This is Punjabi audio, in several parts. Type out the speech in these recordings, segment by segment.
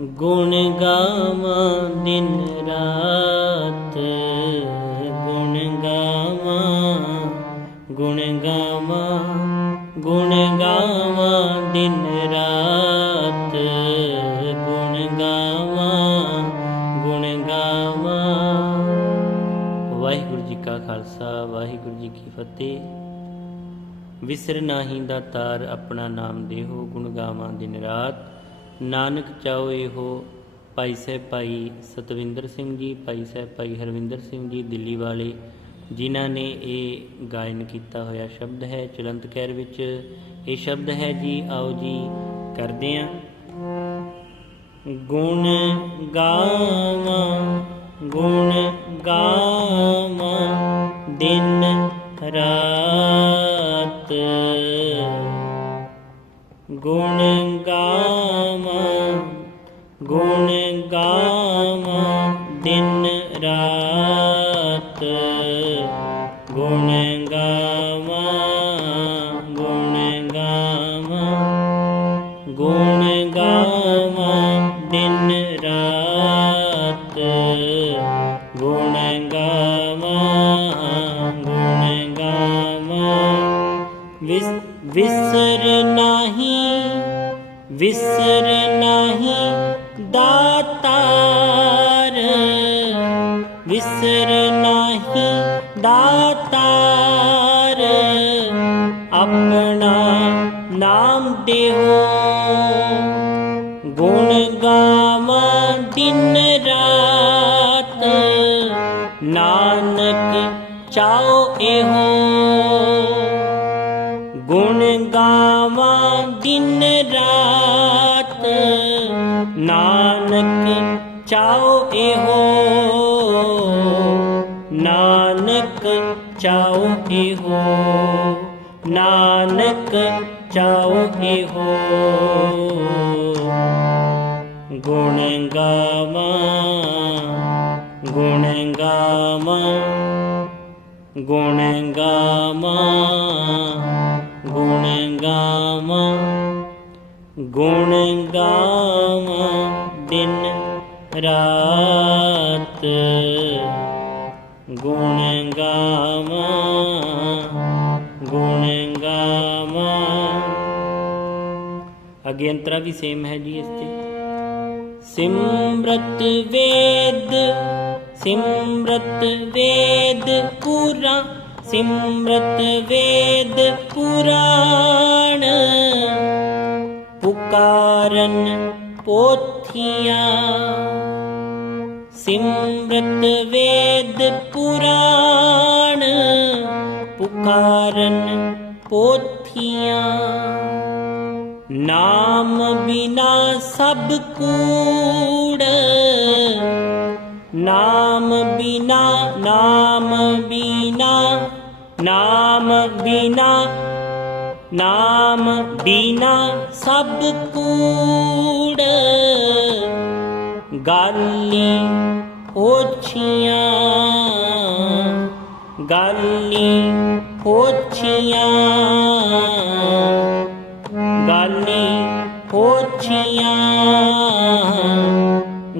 ਗੁਣ ਗਾਵਾਂ ਦਿਨ ਰਾਤ। ਗੁਣ ਗਾਵਾਂ ਗੁਣ ਗਾਵਾਂ ਗੁਣ ਗਾਵਾਂ ਦਿਨ ਰਾਤ। ਗੁਣ ਗਾਵਾਂ ਗੁਣ ਗਾਵਾਂ। ਵਾਹਿਗੁਰੂ ਜੀ ਕਾ ਖਾਲਸਾ, ਵਾਹਿਗੁਰੂ ਜੀ ਕੀ ਫਤਿਹ। ਵਿਸਰ ਨਾਹੀ ਦਾ ਤਾਰ ਆਪਣਾ ਨਾਮ ਦੇਹੋ, ਗੁਣ ਗਾਵਾਂ ਦਿਨ ਰਾਤ। ਨਾਨਕ ਚਾਓ ਇਹੋ, ਭਾਈ ਸਾਹਿਬ ਭਾਈ ਸਤਵਿੰਦਰ ਸਿੰਘ ਜੀ, ਭਾਈ ਸਾਹਿਬ ਭਾਈ ਹਰਵਿੰਦਰ ਸਿੰਘ ਜੀ, ਦਿੱਲੀ ਵਾਲੇ, ਜਿਨ੍ਹਾਂ ਨੇ ਇਹ ਗਾਇਨ ਕੀਤਾ ਹੋਇਆ ਸ਼ਬਦ ਹੈ, ਚਲੰਤ ਕਹਿਰ ਵਿੱਚ ਇਹ ਸ਼ਬਦ ਹੈ ਜੀ, ਆਓ ਜੀ ਕਰਦੇ ਆਂ। ਗੁਣ ਗਾਵਾਂ, ਗੁਣ ਗਾ गुणगाम गुणगाम दिन रात। गुणगाम गुणगाम गुणगाम। ਵਿਸਰ ਨਹੀਂ ਦਾਤਾਰ। ਵਿਸਰ ਨਹੀਂ ਦਾਤਾਰ। ਆਪਣਾ ਨਾਮ ਦੇਹੋ। ਗੁਣ ਗਾਵਾਂ ਦਿਨ ਰਾਤ। ਨਾਨਕ ਚਾਓ ਇਹੋ। ਗੁਣ ਗਾਵਾਂ ਦਿਨ ਰਾਤ। ਨਾਨਕ ਚਾਓ ਇਹੋ, ਨਾਨਕ ਚਾਓ ਇਹੋ, ਨਾਨਕ ਚਾਓ ਇਹੋ। ਗੁਣ ਗਾਵਾਂ ਗੁਣ ਗਾਵਾਂ ਗੁਣ ਗਾਵਾਂ। ਗੁਣ ਗਾਵਾਂ ਗੁਣ ਗਾਵਾਂ ਦਿਨ ਰਾਤ। ਗੁਣ ਗਾਵਾਂ ਗੁਣ ਗਾਵਾਂ। ਅੱਗੇ ਅੰਤਰਾ ਵੀ ਸੇਮ ਹੈ ਜੀ ਇਸ ਤੇ ਸਿਮਰਤ ਵੇਦ ਸਿਮਰਤ ਵੇਦ ਪੁਰਾ ਸਿਮਰਤ ਵੇਦ ਪੁਰਾਣ ਪੁਕਾਰਨ ਪੋਥੀਆਂ ਸਿਮਰਤ ਵੇਦ ਪੁਰਾਣ ਪੁਕਾਰਨ ਪੋਥੀਆਂ ਨਾਮ ਬਿਨਾ ਸਭ ਕੂੜ ਨਾਮ ਬਿਨਾ ਨਾਮ ਬਿਨਾ ਨਾਮ ਬਿਨਾ ਨਾਮ ਬਿਨਾ ਸਭ ਕੂੜ। ਗਾਲੀ ਹੋਛੀਆਂ ਗਾਲੀ ਹੋਛੀਆਂ ਗਾਲੀ ਪੋਛੀਆਂ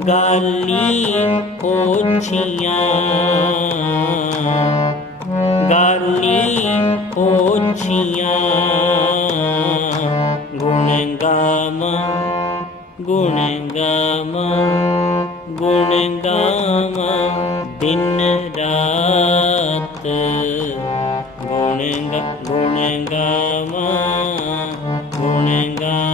ਗਾਲੀ ਪੋਛੀਆਂ ਗਾਨੀ ਪੋਛੀਆਂ ਗੁਣ ਗਾਵਾਂ ਗੁਣ ਗਾਵਾਂ ਗੁਣ ਗਾਵਾਂ ਦਿਨ ਰਾਤ ਗੁਣ ਗੁਣ ਗਾਵਾਂ ਗੁਣ ਗਾਵਾਂ